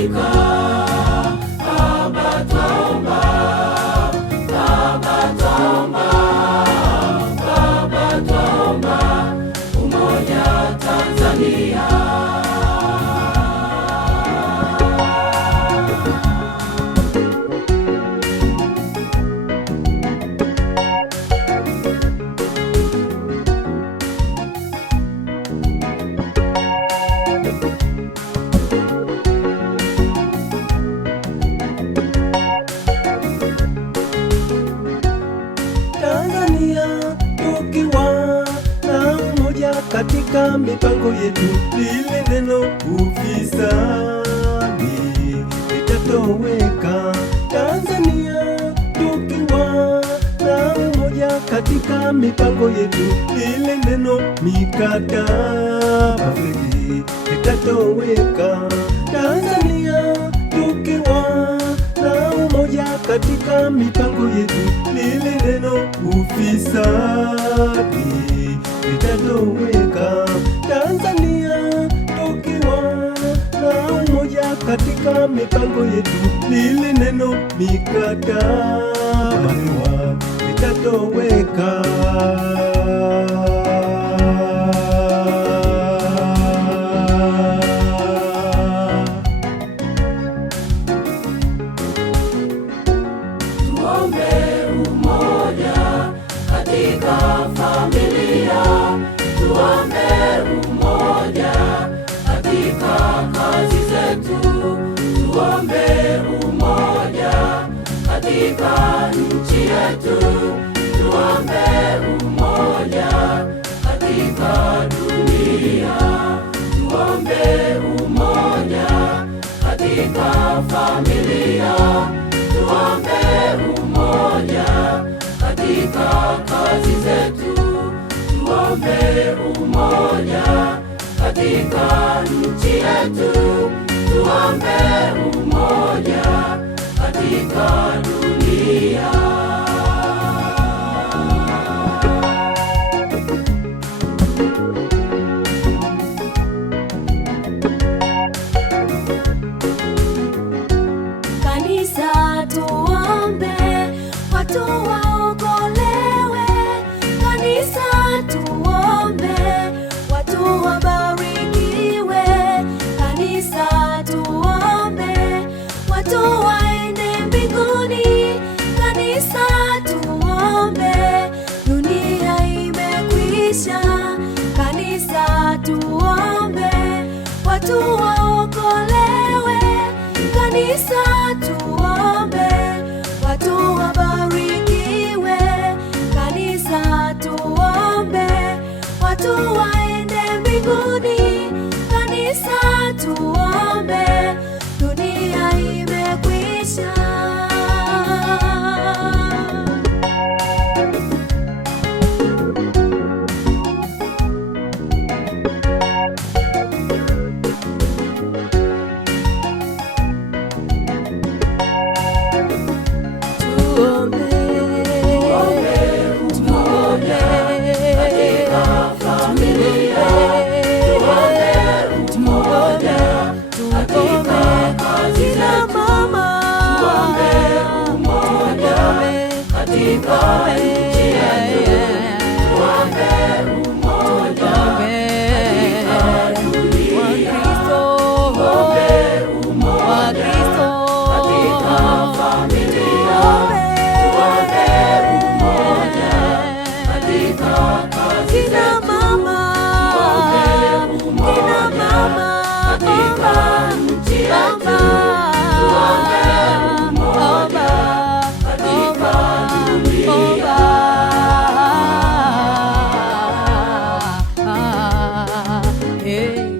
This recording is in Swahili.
Afrika. Baba twaomba, Baba twaomba, Baba twaomba umoja Tanzania. Tukiwa na umoja katika mipango yetu, lile neno ufisadi litatoweka. Tanzania tukiwa na umoja katika mipango yetu, lile neno mikataba feki litatoweka. Tanzania tukiwa na umoja katika mipango yetu, lile neno ufisadi litatoweka. Tanzania tukiwa na umoja katika mipango yetu, lile neno mikataba litatoweka. Tuombe umoja katika familia, tuombe umoja katika kazi zetu, tuombe umoja katika nchi yetu, tuombe umoja katika dunia, tuombe umoja katika familia, tuombe umoja katika kazi zetu, tuombe umoja katika nchi yetu, tuombe umoja katika dunia. Kanisa tuombe watu waokolewe, kanisa tuombe watu wabarikiwe, kanisa tuombe watu waende mbinguni, kanisa tuombe dunia imekwisha, kanisa tuombe watu waokolewe, kanisa tuombe watu wabarikiwe, kanisa tuombe watu waende mbinguni, kanisa tuombe dunia imekwisha. Hey.